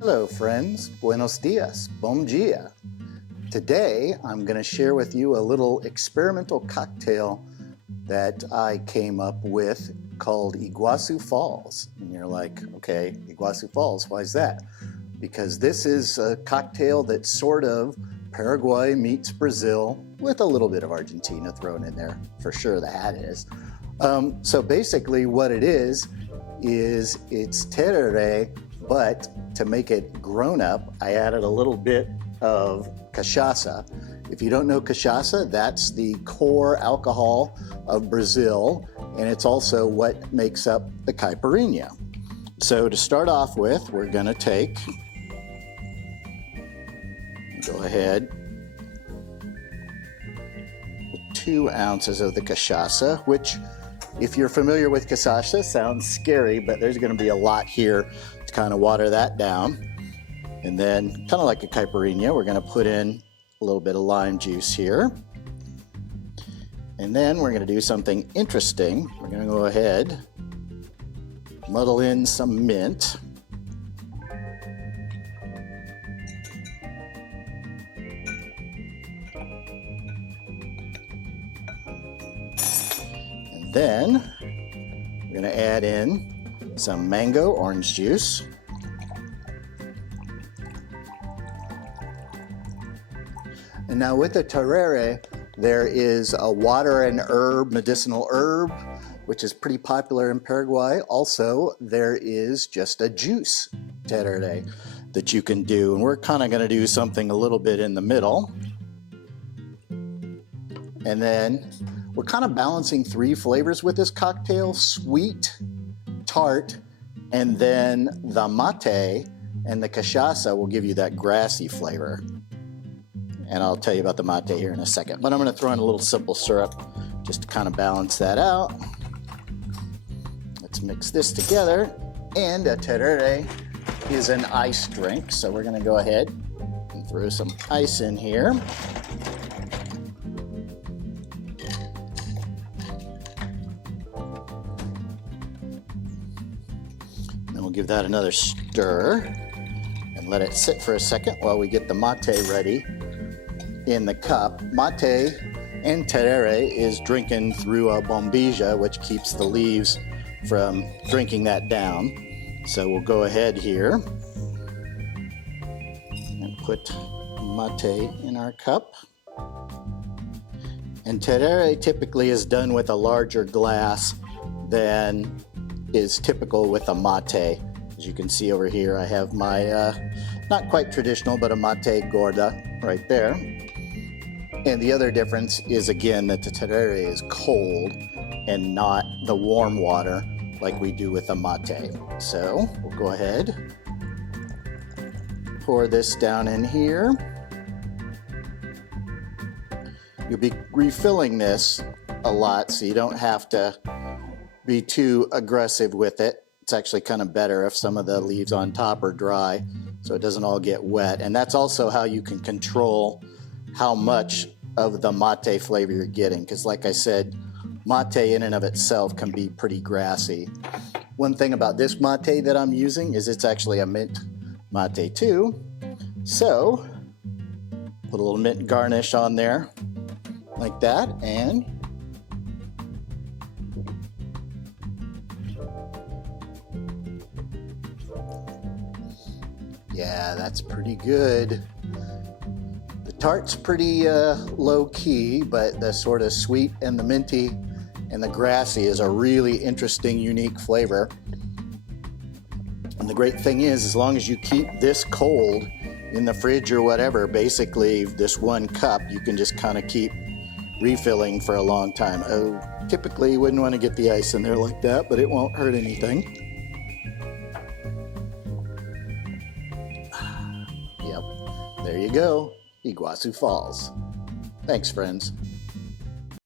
Hello friends, buenos dias, bom dia. Today I'm going to share with you a little experimental cocktail that I came up with called Igazú Falls. And you're like, okay, Igazú Falls, why is that? Because this is a cocktail that's sort of Paraguay meets Brazil with a little bit of Argentina thrown in there. For sure that is. So basically what it is it's tereré, but to make it grown up, I added a little bit of cachaça. If you don't know cachaça, that's the core alcohol of Brazil, and it's also what makes up the caipirinha. So to start off with, we're gonna go ahead with 2 ounces of the cachaça, which if you're familiar with cachaça, sounds scary, but there's gonna be a lot here to kind of water that down. And then, kind of like a caipirinha, we're gonna put in a little bit of lime juice here. And then we're gonna do something interesting. We're gonna go ahead, muddle in some mint. And then we're gonna add in some mango orange juice. And now with the tereré, there is a water and herb, medicinal herb, which is pretty popular in Paraguay. Also, there is just a juice tereré that you can do. And we're kind of gonna do something a little bit in the middle. And then we're kind of balancing 3 flavors with this cocktail: sweet, tart, and then the maté and the cachaça will give you that grassy flavor. And I'll tell you about the maté here in a second. But I'm gonna throw in a little simple syrup just to kind of balance that out. Let's mix this together. And a tereré is an ice drink, so we're gonna go ahead and throw some ice in here. Then we'll give that another stir and let it sit for a second while we get the maté ready in the cup. Maté and tereré is drinking through a bombilla, which keeps the leaves from drinking that down. So we'll go ahead here and put maté in our cup. And tereré typically is done with a larger glass than is typical with a maté. As you can see over here, I have my not quite traditional, but a maté gorda right there. And the other difference is, again, that the tereré is cold and not the warm water like we do with a maté. So we'll go ahead, pour this down in here. You'll be refilling this a lot, so you don't have to be too aggressive with it. It's actually kind of better if some of the leaves on top are dry, so it doesn't all get wet. And that's also how you can control how much of the maté flavor you're getting, because like I said, maté in and of itself can be pretty grassy. One thing about this maté that I'm using is it's actually a mint maté too. So put a little mint garnish on there like that, and yeah, that's pretty good. The tart's pretty low key, but the sort of sweet and the minty and the grassy is a really interesting, unique flavor. And the great thing is, as long as you keep this cold in the fridge or whatever, basically this 1 cup, you can just kind of keep refilling for a long time. Oh, typically you wouldn't want to get the ice in there like that, but it won't hurt anything. Yep, there you go. Igazú Falls. Thanks, friends.